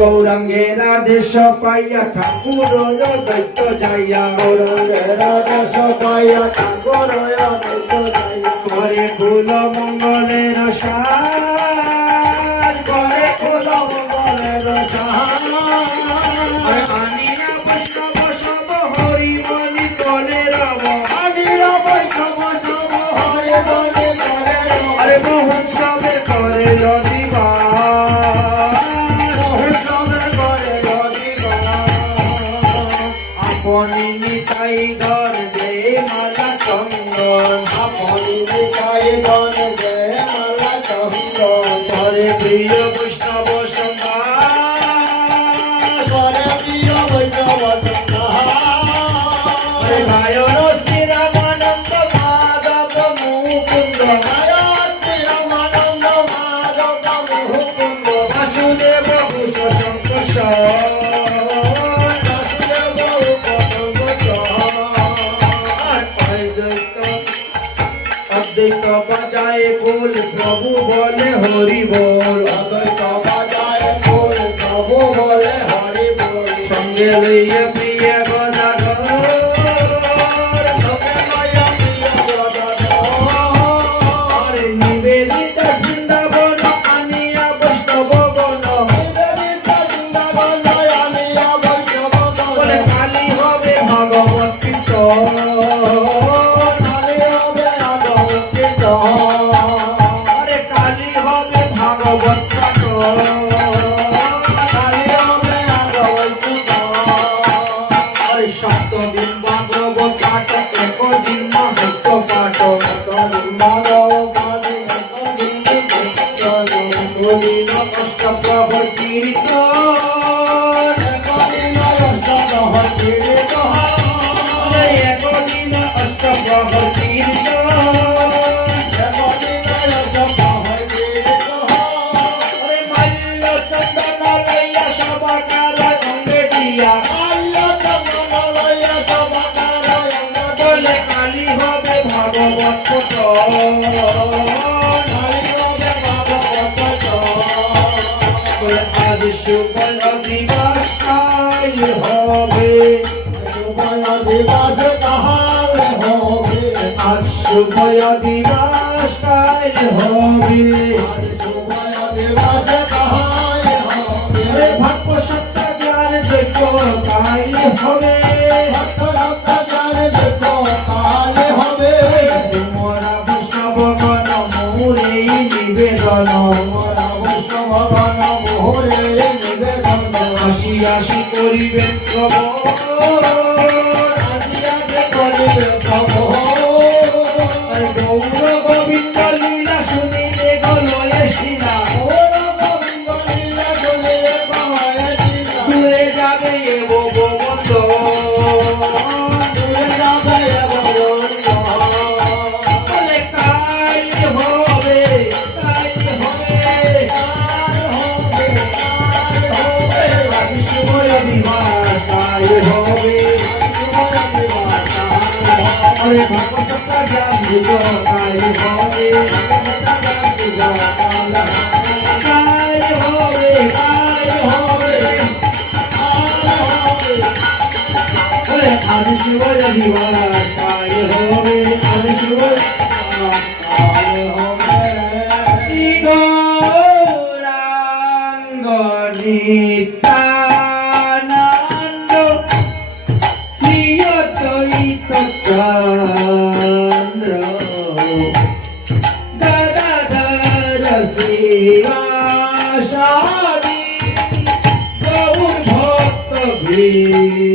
গৌরাঙ্গের আদেশ পাইয়া ঠাকুর দৈত্য যাইয়া গৌরাঙ্গের আদেশ পাইয়া ঠাকুর দৈত্য যাইয়া করে ফুল মঙ্গলের সাজ করে ফুল মঙ্গলের সাজ আনিয়া বৈষ্ণব সব হরি বলি করে রব আনিয়া বৈষ্ণব সব হরি বলি করে রব আরে মোহন সবে করে রবিবা আপনি নিতাই ধর দে মালা চন্দন আপনি নিতাই ধর দে মালা চন্দন ধরে প্রিয় বৈষ্ণব সন্ন্যাস ধরে প্রিয় বৈষ্ণব সন্ন্যাস গায়ন শ্রীরামানন্দ মাধব মুকুন্দ রামানন্দ মাধব মুকুন্দ বাসুদেব ভূষ শঙ্কর অদ্বৈত বাজায় ফুল প্রভু বলে হরি বল অদ্বৈত বাজায় ফুল প্রভু বলে হরি বল সঙ্গে লইয়া প্রিয় গদাধর সঙ্গে লইয়া প্রিয় গদাধর নিবেদিত বৃন্দাবন আনিয়া বৈষ্ণব গণ নিবেদিত বৃন্দাবন আনিয়া বৈষ্ণব গণ বলে কালী হবে ভগবত কীর্তন আরে কালী হবে ভাগবত পাঠন আরে সপ্তদিন ভাগবত পাঠ একদিন মহত্ব পাঠ দুদিন কষ্ট প্রভু কীর্তন একদিন অষ্ট প্রভু কীর্তন আরে মাল্য চন্দন লইয়া সবাকার অঙ্গে দিয়া বলে কালী হবে ভাগবত পঠন বলে আজ সুবল দিবস কাল হবে আজ শুভয় দিবস কাল হবে আরে ভাগ্য সত্য জ্ঞান যোগ্য কাল হবে তোমরা বৈষ্ণব গণ মোরে নিবেদন আসি আসি করিবেন খবর গৌর গোবিন্দ লীলা শুনিলে গলয়ে শিলা দূরে যাবে এগো গোবন্দ বলে কাল হবে আমি শুভয় দিবাস কাল হবে আরে ভগবত জ্ঞান যুগ কাল হবে আমি শুভয় দিবাস কাল হবে আমি শুভয় গৌরাঙ্গ নিত্যানন্দ প্রিয় দ্বৈত চন্দ্র গদাধর শ্রীবাসাদি গৌর ভক্ত বৃন্দ